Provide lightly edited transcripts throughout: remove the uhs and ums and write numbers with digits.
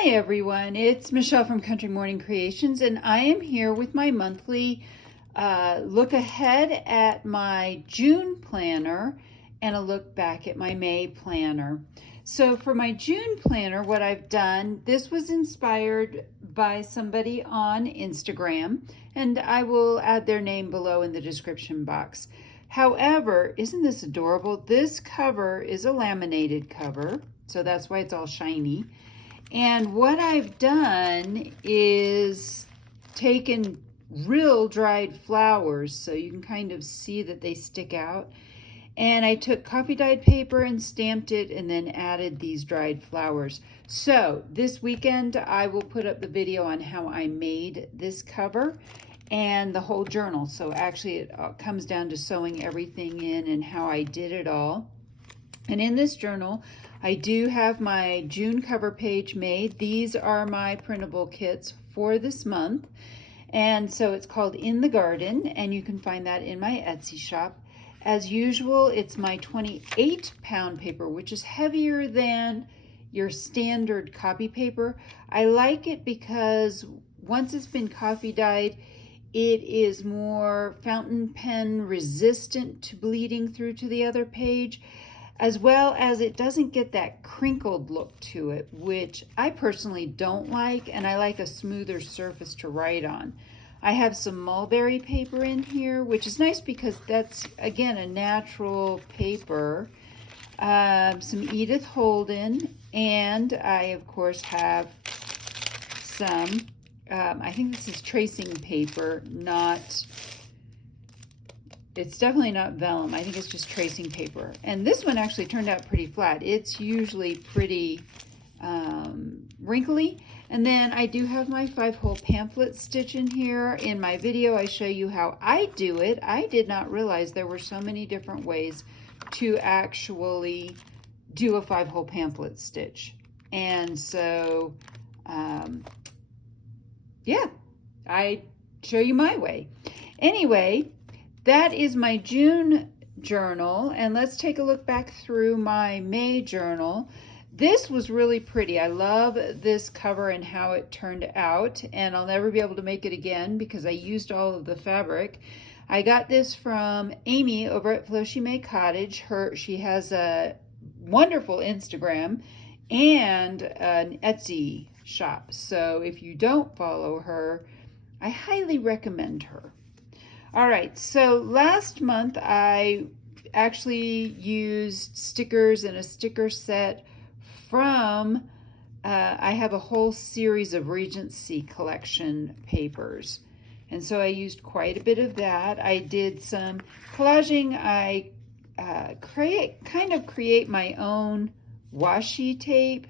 Hi everyone, it's Michelle from Country Morning Creations, and I am here with my monthly look ahead at my June planner and a look back at my May planner. So for my June planner, what I've done, this was inspired by somebody on Instagram, and I will add their name below in the description box. However, isn't this adorable? This cover is a laminated cover, so that's why it's all shiny. And what I've done is taken real dried flowers, so you can kind of see that they stick out. And I took coffee dyed paper and stamped it and then added these dried flowers. So this weekend I will put up the video on how I made this cover and the whole journal. So actually it comes down to sewing everything in and how I did it all. And in this journal, I do have my June cover page made. These are my printable kits for this month. And so it's called In the Garden, and you can find that in my Etsy shop. As usual, it's my 28-pound paper, which is heavier than your standard copy paper. I like it because once it's been coffee dyed, it is more fountain pen resistant to bleeding through to the other page, as well as it doesn't get that crinkled look to it, which I personally don't like, and I like a smoother surface to write on. I have some mulberry paper in here, which is nice because that's, again, a natural paper. Some Edith Holden, and I, of course, have some, I think this is tracing paper, it's definitely not vellum. I think it's just tracing paper. And this one actually turned out pretty flat. It's usually pretty wrinkly. And then I do have my 5-hole pamphlet stitch in here. In my video, I show you how I do it. I did not realize there were so many different ways to actually do a 5-hole pamphlet stitch. And so, yeah, I show you my way. Anyway, that is my June journal, and let's take a look back through my May journal. This was really pretty. I love this cover and how it turned out, and I'll never be able to make it again because I used all of the fabric. I got this from Amy over at Floshi May Cottage. She has a wonderful Instagram and an Etsy shop, so if you don't follow her, I highly recommend her. All right, so last month I actually used stickers and a sticker set from, I have a whole series of Regency collection papers. And so I used quite a bit of that. I did some collaging. I kind of create my own washi tape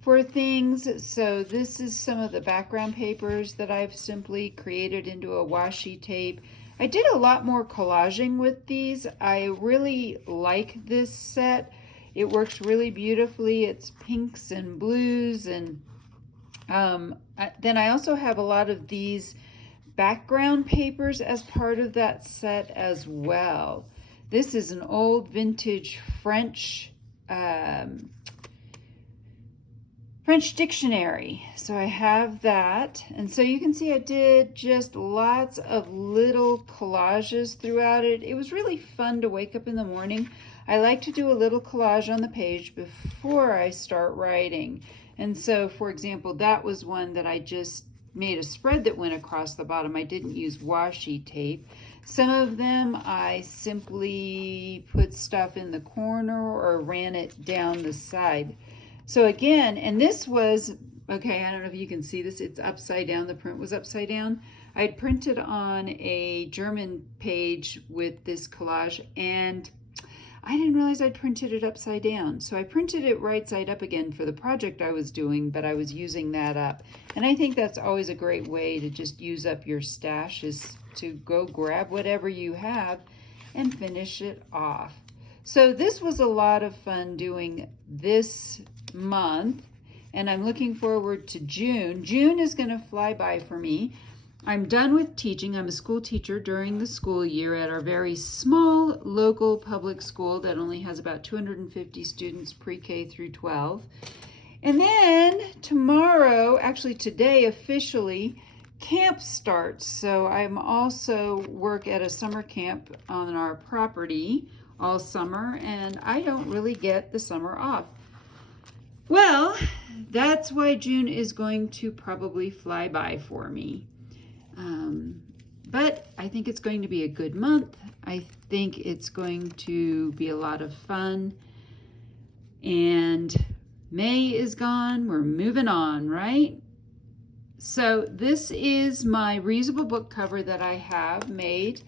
for things. So this is some of the background papers that I've simply created into a washi tape. I did a lot more collaging with these. I really like this set. It works really beautifully. It's pinks and blues, and then I also have a lot of these background papers as part of that set as well. This is an old vintage French dictionary, so I have that. And so you can see I did just lots of little collages throughout it. It was really fun to wake up in the morning. I like to do a little collage on the page before I start writing. And so, for example, that was one that I just made a spread that went across the bottom. I didn't use washi tape. Some of them I simply put stuff in the corner or ran it down the side. So again, and this was, okay, I don't know if you can see this, it's upside down, the print was upside down. I'd printed on a German page with this collage, and I didn't realize I'd printed it upside down. So I printed it right side up again for the project I was doing, but I was using that up. And I think that's always a great way to just use up your stash, is to go grab whatever you have and finish it off. So this was a lot of fun doing this month, and I'm looking forward to June. June is going to fly by for me. I'm done with teaching. I'm a school teacher during the school year at our very small local public school that only has about 250 students pre-K through 12. And then tomorrow, actually today officially, camp starts. So I'm also work at a summer camp on our property all summer, and I don't really get the summer off. Well, that's why June is going to probably fly by for me. But I think it's going to be a good month. I think it's going to be a lot of fun. And May is gone. We're moving on, right? So this is my reusable book cover that I have made.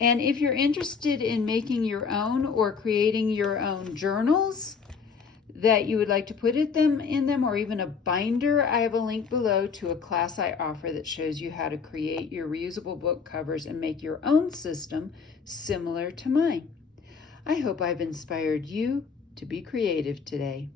And if you're interested in making your own or creating your own journals that you would like to put in them, or even a binder, I have a link below to a class I offer that shows you how to create your reusable book covers and make your own system similar to mine. I hope I've inspired you to be creative today.